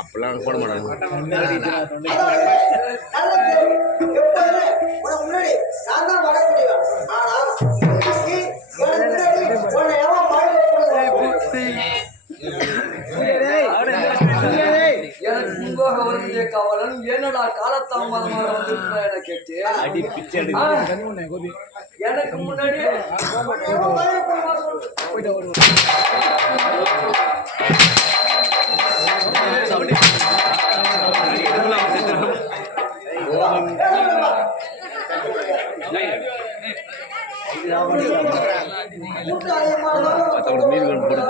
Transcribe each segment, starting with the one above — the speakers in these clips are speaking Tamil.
அப்பெல்லாம் போட மாட்டாங்க. என்னடா காலத்தாமதமாக என கேட்டு எனக்கு முன்னாடி மீன் கொடுத்த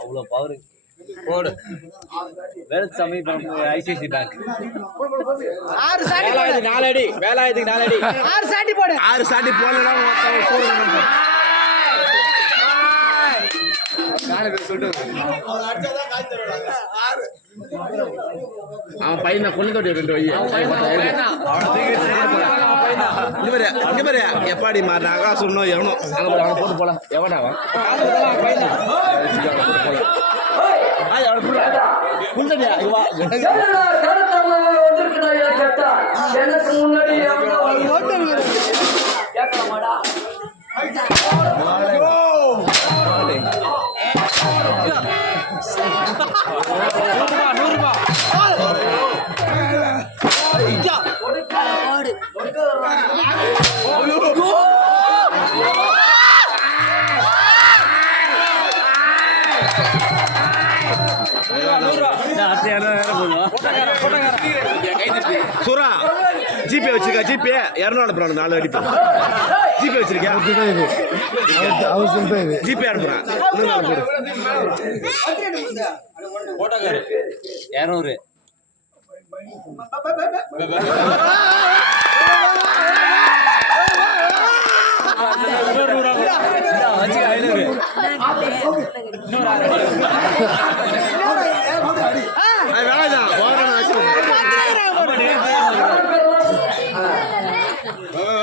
அவ்வளோ பவர் போடு வேலுசாமி ஐசிஐசி பேங்க் 6 சாட்டி போடு. 4 அடி வேலாயுதுக்கு 4 அடி 6 சாட்டி போடு. 6 சாட்டி போடலன்னா அவன் பையனை கொண்டு தொட்டி 2 வை இங்க பாரு எப்பாடி மாறினாக்கா சொன்னோம் எவனும் அவனை போட்டு போலாம் எவனா எனக்கு முன்னாடி சுரா ஜிபே வச்சிருக்கா ஜிபே 200 அனுப்புறான் 4 அடிப்போம் ஜிபே வச்சிருக்கியா ஜிபே அனுப்புறான் இன்னும் 200 வேலைதான்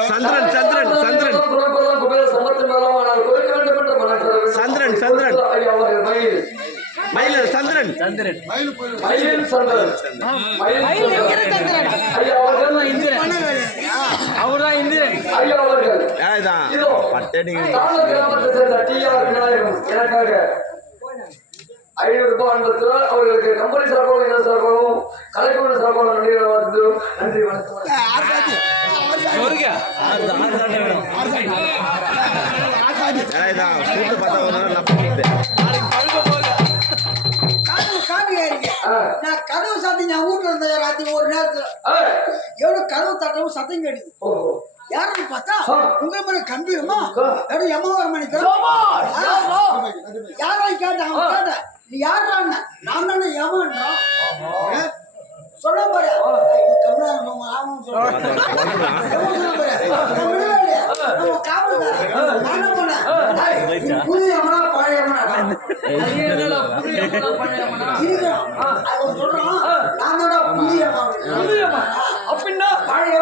சந்திரன் சந்திரன் சந்திரன் சந்திரன் சந்திரன் மயிலர் சந்திரன் சந்திரன் அவர்தான் இந்திரன் வேலைதான் பட்டணி 500 ரூபாய் அன்பத்தினால் அவர்களுக்கு கம்பெனி சார்பாகவும் என்ன சார்பாகவும் கலைக்குழு சார்பாக நன்றி வணக்கம் வேலைதான் கூட்டு பார்த்தா நான் கதவு சாத்தி நான் வீட்டுல இருந்த ராத்திரி ஒரு நேரத்துல எவ்வளவு கதவு தட்டவும் சத்தம் கேடுது யாருன்னு பார்த்தா உங்க மேல கம்பீரமா யாரும் எம்மாவர மணி யாரா கேட்டேன் அவன் கேட்டேன் நீ யாரா நான் தானே ஏமான்றான் சொல்ல பாரு புதிய அம்மனா பழைய அம்மனா சொல்றான் நான் தான் புதிய அப்படின்னா பழைய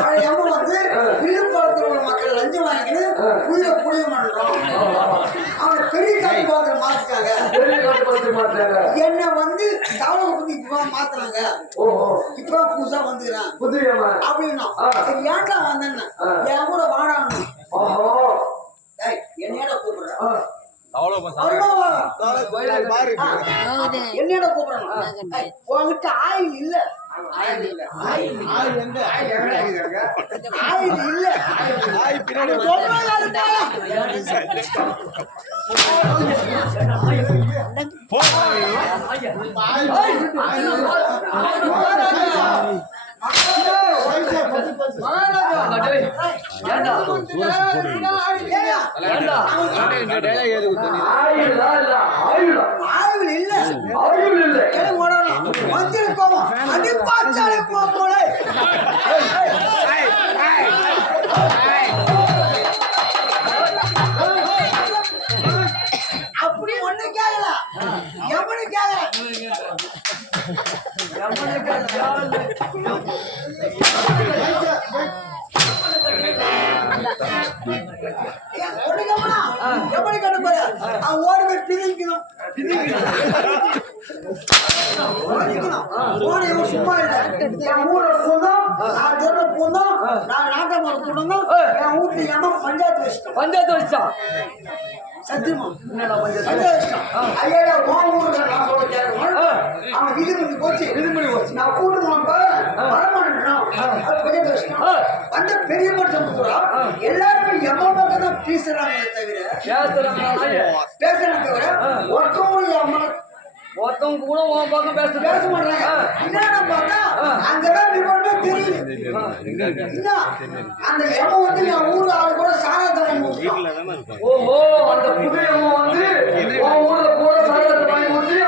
பழைய அம்மா வந்து விழுப்புரத்தில் உள்ள மக்கள் லஞ்சம் வாங்கின்னு புதிய புதிய பண்றோம் அவனை பெரிய காட்டு பாத்திரம் மாத்திட்டாங்க என்ன வந்து தாவளை பத்தி மாத்துறாங்க இப்ப புதுசா வந்துக்கிறேன் அப்படின்னா ஏன்டா வந்தேன்னு என் கூட வாடான்னு என்னையோட கூப்பிடுறேன் என்னையோட கூப்பிடுறேன் உங்ககிட்ட ஆயில் இல்ல ஆயில் இல்ல அப்படி ஒண்ணு கேட்கல எவனு எப்படி கட்டுப்பாரு அவன் ஓடி போய் பிரிக்கணும் சும்மா இல்லை என் ஊர்ல போனோம் நான் தெருல போனோம் நான் நாட்டமாரி போனோம் என் வீட்டுல ஏமா பஞ்சாயத்து வச்சிட்டான் சத்தியமா ஐயா ஊருக்கு நான் சொல்ல கேட்கணும் அவன் இது பண்ணி போச்சு நான் கூட்டணும் அந்த பெரிய மனுஷன் எல்லாருமே எம்மா பக்கம் தான் பேசுறாங்க தவிர ஒருத்தவங்க கூட உன் பக்கம் பேச மாட்டாங்க என்னன்னா பார்த்தா அங்கதான் விவரமே தெரியுது அந்த எம்மா வந்து என் ஊர்ல ஆளு கூட சாராயம் ஓஹோ அந்த புது எம்மா வந்து உன் ஊர்ல கூட சாராயத்தை வாங்கி ஊற்றி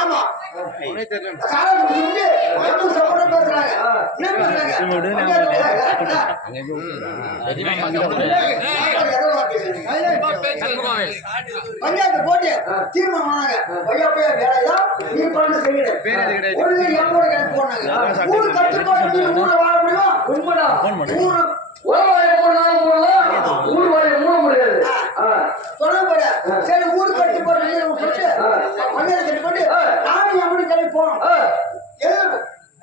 ஆமா சாராயம் சொல்லி எம்மா சப்போர்ட்டா பேசுறாங்க என்ன பஞ்சாயத்து போட்டு தீர்மானம் வேலைதான் நீ பண்ண செய்யணும் ஒழுங்கு எம்மோட கிளம்பி போனாங்க ஊரு கட்டுப்பாடு ஊர்ல வாழ முடியுமா உண்மைதான் ஊர் வாழ மூட முடியாது சொல்ல சரி ஊரு கட்டுப்பாடு சொல்லிட்டு பஞ்சாயத்து கட்டுப்பாடு நானும் எம்மோட கிளம்பி போனோம்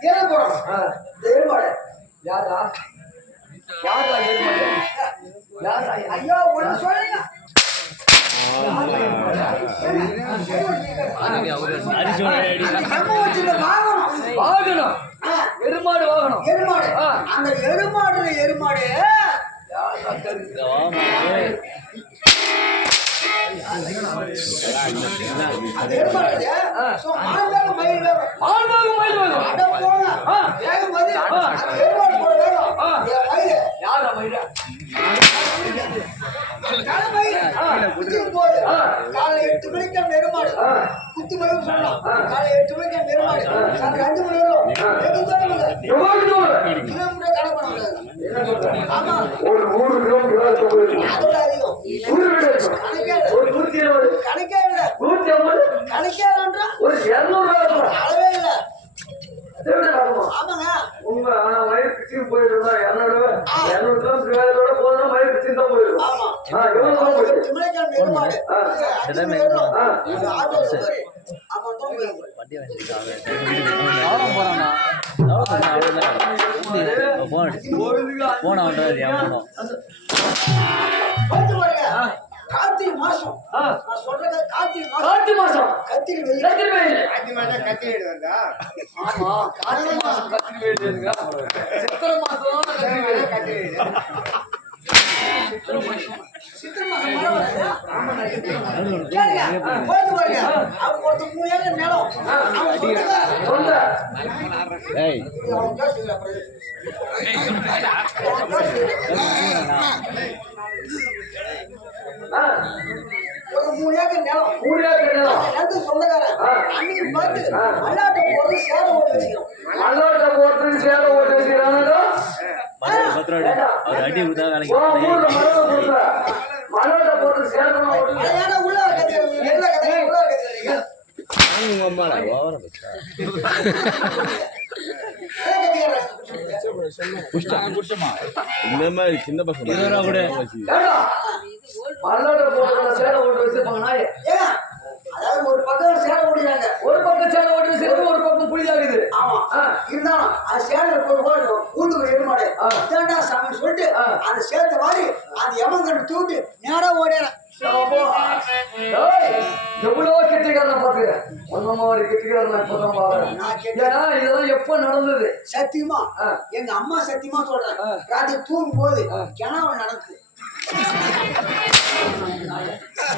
ஏழு போறோம் ஏற்பாடு யாரா ஏற்பாடு ஐயோ ஒண்ணு சொல்லுங்க எருமாடு அந்த எருமாடு அது எருமாடு இது. சோ, மாண்பாக மயில் வேணும். ஆண்பாகும் மயில் வேணும். அட போங்க. வேகம் போது அது எருமாடு போட வேணும். என் மயில். யாரா மயிலா? கடை மயில். குத்தியும் போது. காலை 8 மணிக்கு அந்த எருமாடு. குத்தி மயில் சொல்லலாம். காலை 8 மணிக்கு அந்த எருமாடு. சாயந்தரம் 5 மணி வரும். எங்க தோணுங்க? எவ்வளவு தூரம்? கிலோமீட்டர் கடை பண்ண முடியாது. ஆமா. ஒரு 100 கிலோமீட்டர் போயிருக்கு. அதோட அதிகம். 100 கிலோமீட்டர். கணக்கே ஒரு 120. கணக்கே இல்ல. 150. கணக்கே இல்லன்றா. ஒரு 200 அளவே இல்ல. ஆமாங்க. உண்மை. ஆனா மயில் பிச்சுக்கு போயிடுறா 200 கிலோமீட்டர் போதும் மயில் பிச்சு தான் போயிடும். ஆமா. எவ்வளவு தூரம் போயிருக்கு? திமிலைக்கான எருமாடு. 5 மணி வரும். ஆட்டோ சரி. அப்ப தான் போயிடும். போயிட்டு பாருங்க. கார்த்திகை மாசம். நான் சொல்றது கார்த்திகை மாசம். கத்திரி வெயில். ஆமா. கார்த்திகை மாசம் கத்திரி வெயில் இருக்குதா? சித்திரை மாசம் கத்திரி வெயில். சித்திரை மாசம் மழை வராதா? கேளுங்க. போயிட்டு பாருங்க. அவங்க ஒருத்தர் 3 ஏக்கர் நிலம். அவன் சொல்ற. அவன் பேசுங்க அப்புறம். ஒரு 3 ஏக்கர் நிலம். 3 ஏக்கர் நிலம். நிலத்து சொந்தக்காரன் அன்னைக்கு பார்த்து மல்லாட்டை போட்டு சேர ஓடி வச்சுக்கணும். மல்லாட்டை போட்டு சேர ஓடி வச்சுக்கிறாங்க. அடி விட்டா வேலைக்கு மல்லாட்டை போட்டு சேரணும். ஏன்னா உள்ள கத்திடுறது வெளில கத்திடுறது உள்ள கத்திடுறீங்க. இந்த மாதிரி சின்ன பசங்க மல்லாட்டை போட்டு சேர ஓடி வச்சிருப்பாங்க. ஏன் அதாவது ஒரு பக்கம் சேர ஓடிறாங்க. ஒரு பக்கம் சேர ஓடி வச்சிருக்கு, ஒரு பக்கம் புளிதாகுது. ஆமா. இருந்தாலும் அந்த சேரில் போய் ஓடும் ஊட்டுக்கு எருமாடு தேண்டா சாமின்னு சொல்லிட்டு அந்த சேத்தை வாரி அந்த எமங்கண்டு தூண்டி நேரா ஓடிறேன். எவ்வளவு கெட்டிக்காரன் பாத்துக்கிறேன். ஒன்னொன்னு ஒரு கெட்டிக்காரன் இப்பதான் பாக்குறேன். ஏன்னா இதெல்லாம் எப்ப நடந்தது? சத்தியமா எங்க அம்மா சத்தியமா சொல்றேன். ராத்திரி தூங்கும் போது கிணவு நடக்குது.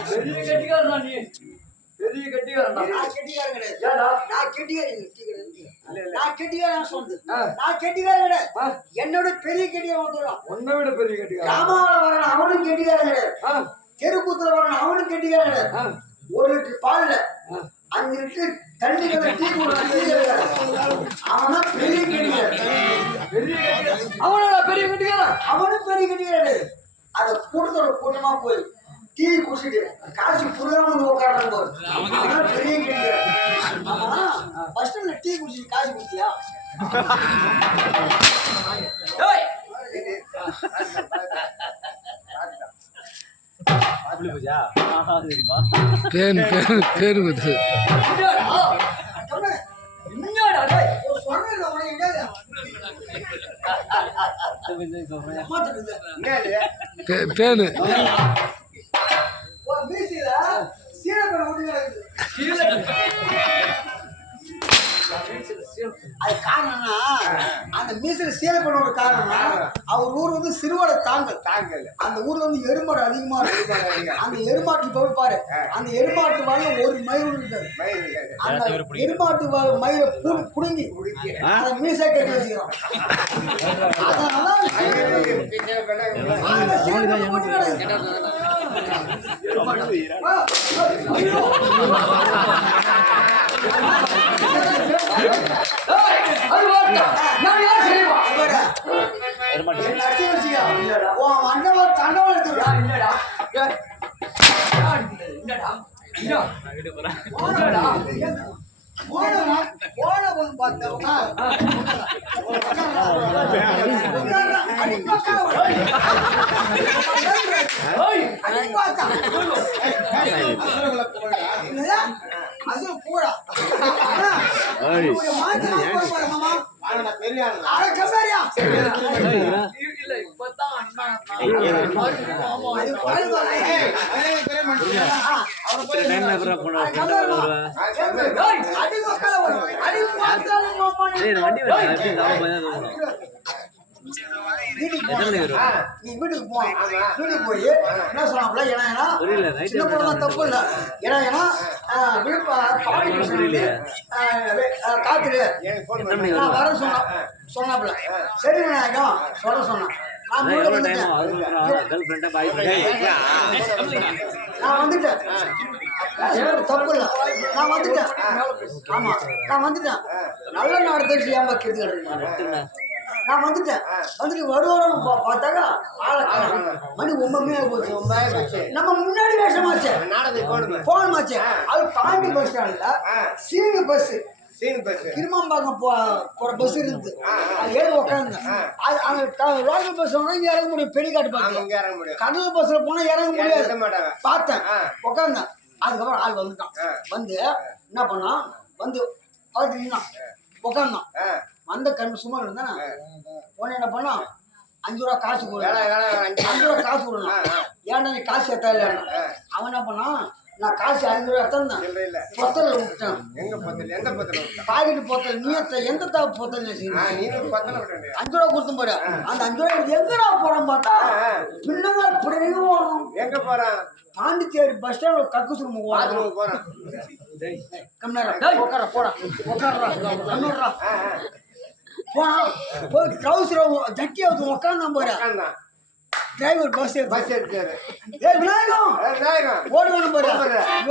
பெரிய கெட்டிக்காரன் நீ. பெரிய கெட்டிக்காரன். நான் கெட்டிக்காரன் கிடையாது. ஏடா நான் கெட்டிக்காரன் சொல்லுது. நான் கெட்டிக்காரன் கிடையாது. என்னோட பெரிய கெட்டிக்காரன் வந்துடும். உன்னை விட பெரிய கெட்டிக்காரன். கிராமாவில் வரணும் அவனும் கெட்டிக்காரன் கிடையாது. தெருக்கூத்துல வரணும் அவனும் கெட்டிக்காரன் கிடையாது. 1 லிட்டர் பால்ல 5 லிட்டர் தண்ணி டீ அவனா பெரிய கெட்டிக்காரன். அவனோட பெரிய கெட்டிக்காரன். அவனும் பெரிய கெட்டிக்காரன். அதை கூட்டத்தோட கூட்டமா போய் டீ குடிச்சிட்டு காசு புரியாம உட்காடுறாங்க போது அவனா பெரிய கெட்டிக்காரன். ஆமா ஃபர்ஸ்ட் டைம்ல டீ குடிச்சிட்டு காசு குடிச்சியா? பேனு அது காரணம்னா அந்த மீசையில சீலை பண்ணோட காரணம்னா அவர் ஊர் வந்து சிறுவடை தாங்கல். அந்த ஊர்ல வந்து எருமாடு அதிகமா இருக்கு. அந்த எருமாட்டு போய் பாரு. அந்த எருமாட்டு வாயில ஒரு மயில் இருக்காது. அந்த எருமாட்டு மயில புடுங்கி அந்த மீசை கட்டி வச்சுக்கிறோம். வண்டி வீட்டுக்கு போனா நீ வீட்டுக்கு போ. வீட்டுக்கு போய் என்ன சொன்னாப்ல, ஏன்னா சின்ன பொண்ணு தப்பு இல்லை, ஏன்னா பாடி காத்துரு நான் வர சொன்னாப்ல. சரி விநாயகம் சொன்னான். நான் வந்துட்டேன். தப்பு இல்லை, நான் வந்துட்டேன். ஆமா நான் வந்துட்டேன். நல்ல நாடு தெரிஞ்சு ஏமாக்கிறது. நான் வந்துட்டேன். வந்துட்டு வருவாரம் பார்த்தாக்கா மணி 9 போச்சு. நம்ம முன்னாடி வேஷமாச்சு போனமாச்சு. அது பாண்டி பஸ் ஸ்டாண்ட்ல சீனு பஸ் கிருமாம்பாக்கம் போற பஸ் இருந்து அது ஏறி உட்காந்து லோக்கல் பஸ் இங்க இறங்க முடியும். பெரியகாட்டு பார்த்து கடலூர் பஸ்ல போனா இறங்க முடியாது. பார்த்தேன், உட்காந்தேன். அதுக்கப்புறம் ஆள் வந்துட்டான். வந்து என்ன பண்ணான், வந்து பார்த்துக்கிட்டான், உட்காந்தான். வந்த கண் சும்மா இருந்தா உடனே என்ன பண்ணா, 5 ரூபா காசு கொடுக்கணும். 5 ரூபா காசு கொடுக்கணும். ஏன்டா நீ காசு எத்தா இல்லையா? அவன் என்ன பண்ணா, நான் காசு 5 ரூபா எத்தான் பொத்தல் விட்டேன். பாக்கெட்டு பொத்தல். நீ எந்த பொத்தல் 5 ரூபா கொடுத்தும் போட. அந்த 5 ரூபா எங்கடா போறோம் பார்த்தா பின்னதான் இப்படி போறோம். எங்க போறான்? பாண்டிச்சேரி பஸ் ஸ்டாண்ட் கக்குசுரம் போறான். உட்கார போடா உட்கார்றா போனா போய் ட்ரௌசர் ஜட்டி அவுத்து உட்காந்தான் போறேன். டிரைவர் பஸ் எடுத்தாரு. விநாயகம் ஓடி வந்து போற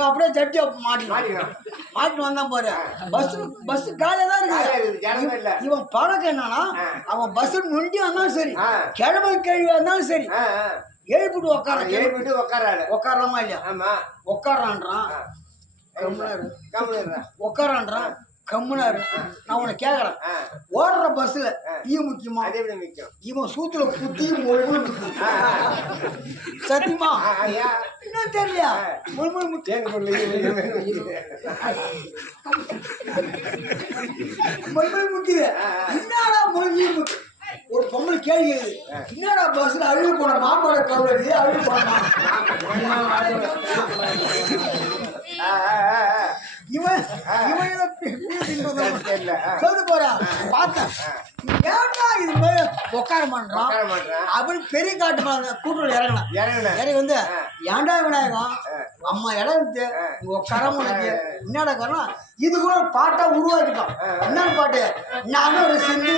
அப்படியே ஜட்டி மாட்டி வந்தான் போற. பஸ் காலையா தான் இருக்கு. இவன் பழக்கம் என்னன்னா, அவன் பஸ் நொண்டி வந்தாலும் சரி, கிழமை கேள்வி வந்தாலும் சரி, எழுப்பிட்டு உட்காரலாமா இல்லையா? உட்காரான்றான் உட்காரான்றான் கம்முனாரு. நான் உன்னை கேட்கறேன், ஓடுற பஸ்ல டீ முக்கியமா? இவன் சூத்துல குத்தி சத்தியமா இன்னும் தெரியலையா? முழுமுழு முக்கியம் முக்கிய என்னடா மொழி. ஒரு பொம்பளை கேள்வி, என்னடா பஸ்ல அழுகு போன மாம்பழ கவலை அழுகு போனா இவன் சொல்லு போறான். பார்த்தேன் ஏன்டா இது மாதிரி உட்கார மாட்டான் அப்படின்னு பெரிய காட்டு கூட்டுல இறங்கி வந்து ஏன்டா விநாயகம் அம்மா இடம் இருக்கு உட்கார முடியாது. என்னடா காரணம்? இது கூட பாட்டா உருவாக்கிட்டோம். என்னன்னு பாட்டு? நானும் ஒரு சிந்து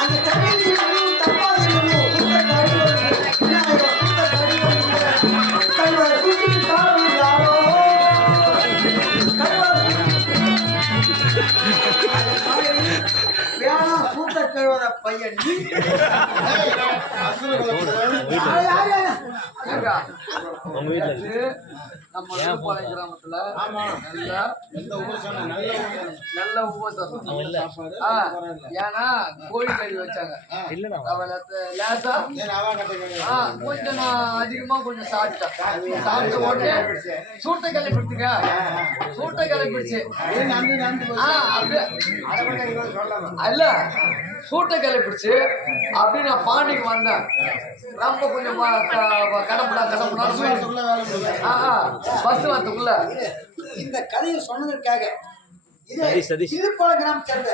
அந்த தண்ணி பையன் நம்ம கிராமத்துல நல்ல உபசம். ஏன்னா கோழி கறி வச்சாங்க. கொஞ்சம் நான் அதிகமா கொஞ்சம் சாப்பிட்டேன். சாப்பிட்ட உடனே சூட்டை கிளப்பிடுச்சுங்க. சூட்டை கிளப்பிடுச்சு அல்ல, சூட்டை கிளப்பிடுச்சு. அப்படி நான் பாண்டிக்கு வந்தேன். ரொம்ப கொஞ்சம் கடம்புடா பஸ் வரத்துக்குள்ள இந்த கதையை சொன்னதற்காக திருப்போல கிராமம் சேர்ந்த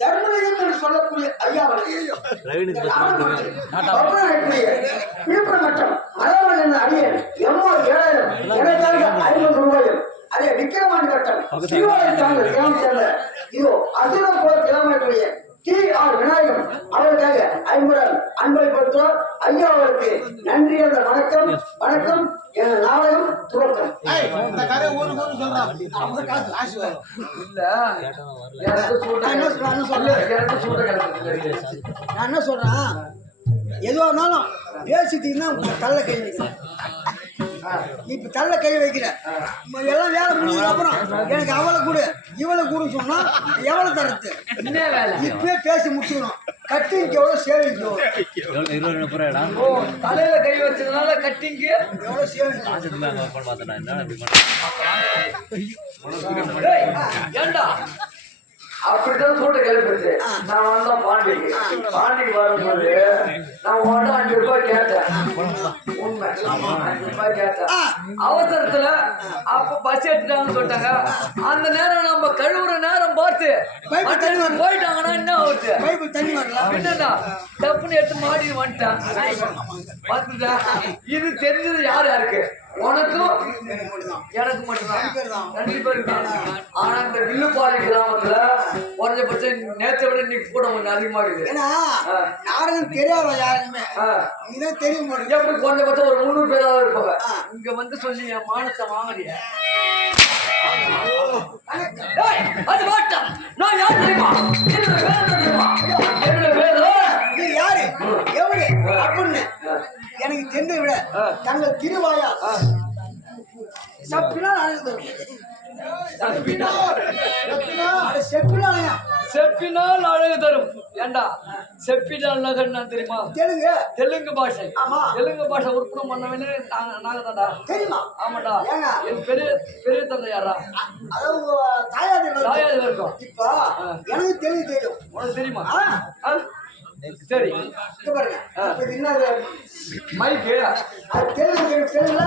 தர்மலிங்கம் என்று சொல்லக்கூடிய ஐயா விழுப்புரம் மட்டம் அதாவது என்ன அடியன் M7,000 எனக்காக 50 ரூபாயும் அதே விக்கிரமாண்டி வட்டம் சிறுவாலை கிராமம் சேர்ந்த இதோ அசுரம் போல கிராமத்துடைய T.R. விநாயகம் அவருக்காக 50 அன்பளிப்படுத்துவோம். ஐயா அவருக்கு நன்றி. அந்த வணக்கம் வணக்கம். என் நாளையும் துவக்கம் நான் என்ன சொல்றேன், எதுவாக இருந்தாலும் பேசிட்டீங்கன்னா தள்ள கை வைக்கிறேன். இப்ப தள்ள கை வைக்கிற எல்லாம் வேலை முடிஞ்சதுக்கு அப்புறம் எனக்கு அவளை கொடு இவளை கொடுன்னு சொன்னா எவ்வளவு தரத்து இப்பயே பேசி முடிச்சுக்கணும். கட்டிங்க்கு எவ்வளவு சேவிங் தலையில கை வச்சதுனால கட்டிங்க்கு எவ்வளவு சேவிங் ஏண்டா அப்படித்தான் சூட்டை கிளப்பிச்சு. நான் வந்தா பாண்டிக்கு வரும்போது நான் உன்கிட்ட 5 ரூபாய் கேட்டேன். உண்மை 5 ரூபாய் கேட்டேன். அவசரத்துல அப்ப பஸ் எடுத்துட்டாங்கன்னு சொல்லிட்டாங்க. அந்த நேரம் நம்ம கழுவுற நேரம் பார்த்து போயிட்டாங்கன்னா என்ன ஆகுது? என்னன்னா டப்புன்னு எடுத்து மாடி வந்துட்டான். இது தெரிஞ்சது யாருக்கு? உனக்கும் எனக்கு மட்டும்தான். 2 பேருக்கு. ஆனா இந்த வில்லுப்பாறை கிராமத்துல குறைஞ்சபட்சம் நேற்றை விட இன்னைக்கு கூட கொஞ்சம் அதிகமா இருக்குது. ஏன்னா யாருக்கும் தெரியாத யாருக்குமே இதான் தெரியும். எப்படி குறைஞ்சபட்சம் ஒரு 300 பேராவது இருப்பாங்க. இங்க வந்து சொல்லி என் மானத்தை வாங்கலைய அது மாட்டான். நான் யார் தெரியுமா? என்னோட பேரு நீ யாரு எவரு அப்படின்னு எனக்கு தெரிந்த விட தங்கள் திருவாயா சப்பினால் அழைத்து செப்பினால் அழகு தரும். ஏண்டா செப்பினால் நகர்னா தெரியுமா? தெலுங்கு பாஷை. தெலுங்கு பாஷை உற்பத்தி பண்ணவனே நாங்க தான்டா. தெரியுமா? ஆமாடா. என் பெரிய தந்தை யாரா? தாயாதி இருக்கும். இப்ப எனக்கு தெலுங்கு தெரியும். உனக்கு தெரியுமா? சரி பாருங்க என்னது மைக்கு தெலுங்கு தெலுங்குல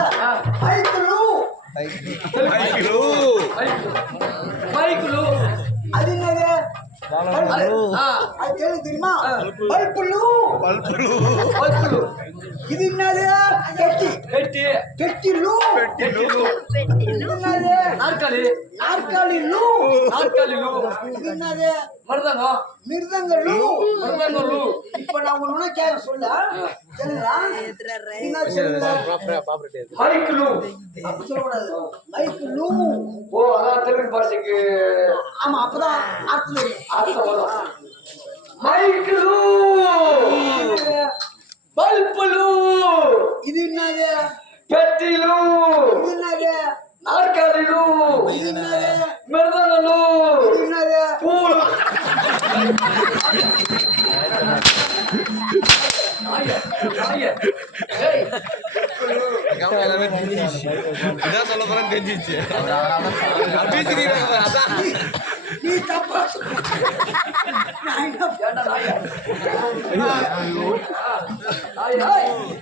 மைக்குலு அது என்னது அது தெலுங்கு தெரியுமா? பல்புலு இது என்னது? பெட்டிலு என்னது? நாற்காலி இது என்னது? மிருதங்கலு. இப்ப நான் ஒண்ணு கேட்க சொல்ல மைக்குலு சொல்லக்கூடாது. மைக்குலு. ஓ அதான் தெலுங்கு பாஷைக்கு. ஆமா அப்பதான் அர்த்தம் தெரியும். மைக்குலு பல்புலு இது என்னது? பெட்டிலு இது என்னது? நாற்காலிலு இது என்னது? மிருதங்கலு இது என்னது? பூல் இதான் சொல்ல போறேன்னு தெரிஞ்சிச்சு. நீ தப்பா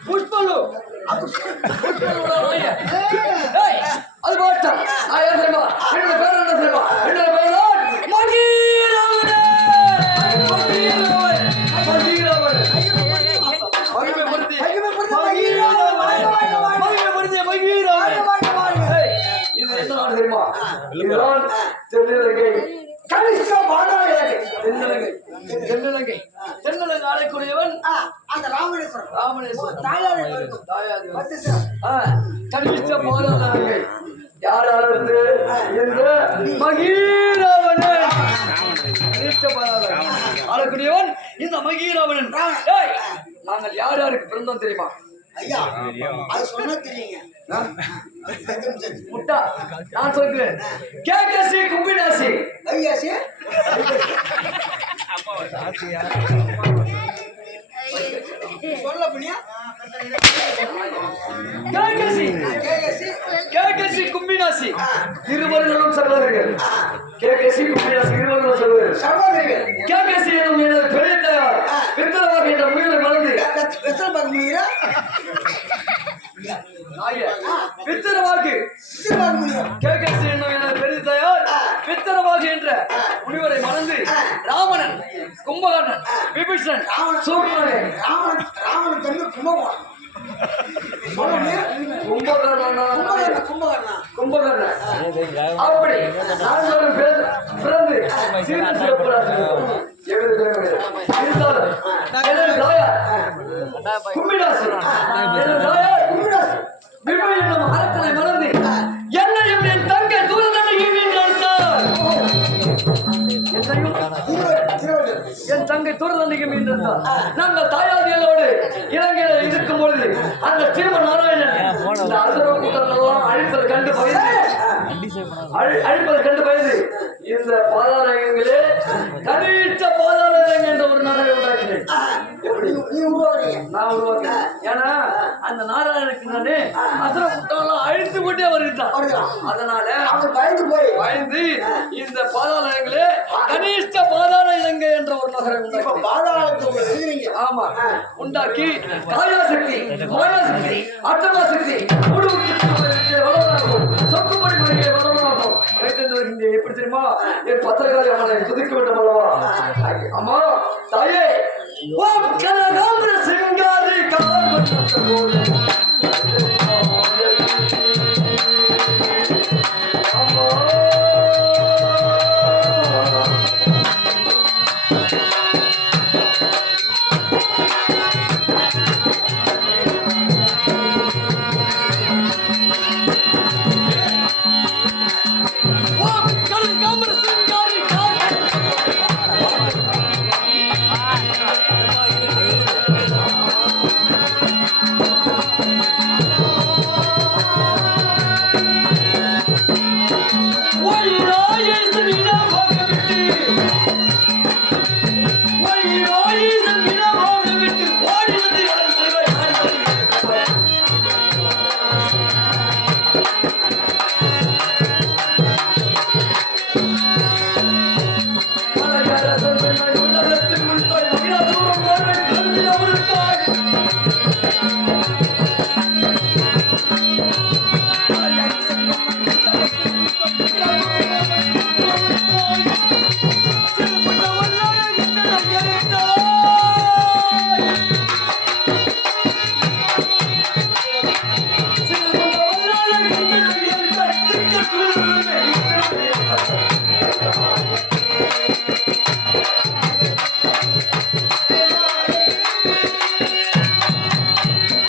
புஷ்பலு அது மாட்டான். என்னோட பேர் என்ன தெரியுமா? என்னோட பேர் தென்னலங்கை ஆளக்கூடியவன் அந்த ராமேஸ்வரம் கனிஷ்ட பாதாளங்கை யார் யாருக்கு என்று மகீராவணன் ஆளக்கூடியவன் இந்த மகீராவணன். நாங்கள் யார் யாருக்கு பிறந்தோம் தெரியுமா? ஐயா அது சொன்னா தெரியுங்க. முட்டா நான் சொல்கிறேன். கேகசி கும்பிடாசி ஐயாசி சொல்ல புனியா கேகசி கும்பிடாசி இருவர்களும் சகோதரர்கள். கேகசி கும்பிடாசி இருவர்களும் சகோதரர்கள். கேகசி என்னும் எனது பெரிய தாயார் பித்தளவாக என்ற முயலை மறந்து பித்தரவாக்கு கேகசி என்னும் எனது பெரிய தாயார் பித்தரவாகு என்ற முனிவரை மறந்து ராவணன், கும்பகர்ணன், விபீஷணன், சூர்பனகன் ராவணன் தம்பி கும்பகோணம் கும்பகர்ணன் அப்படி நான்கு பேர் பிறந்து சீர்ந்து சிறப்புறார்கள். கும்பிடாசி அரக்கனை மறந்து என்னையும் என் தங்கை தூரதண்டையும் என்றார். என் தங்கை தூரதண்டையும் என்றார். நாங்கள் தாயாதிகளோடு இலங்கையில் இருக்கும் பொழுது அந்த சீம நாராயணன் இந்த அசுர கூட்டங்களெல்லாம் அழிப்பது கண்டு பயந்து இந்த பாதாளங்களே கனிஷ்ட பாதாளங்க என்ற ஒரு நகரை உண்டாக்கினேன். நான் உருவாக்கினேன். ஏன்னா அந்த நாராயணனுக்கு நானே அசுர கூட்டம் அழித்து கொண்டே வருகிறான். அதனால அவன் பயந்து போய் பயந்து இந்த பாதாள இடங்களே கனிஷ்ட பாதாள இலங்கை என்ற ஒரு நகரை இப்ப உண்டாக்கி பாதாளத்துக்கு எழுதுறீங்க. ஆமா உண்டாக்கி காயாசக்தி மாயாசக்தி அட்டமாசக்தி சொக்குப்படி மொழியை வளவனாகும் வைத்திருந்து வருகின்றேன். எப்படி தெரியுமா என் பத்திரகாளி அவனை துதிக்க வேண்டும் அல்லவா? அம்மா தாயே ஓம் கனகாம்பர சிங்காரி காலம்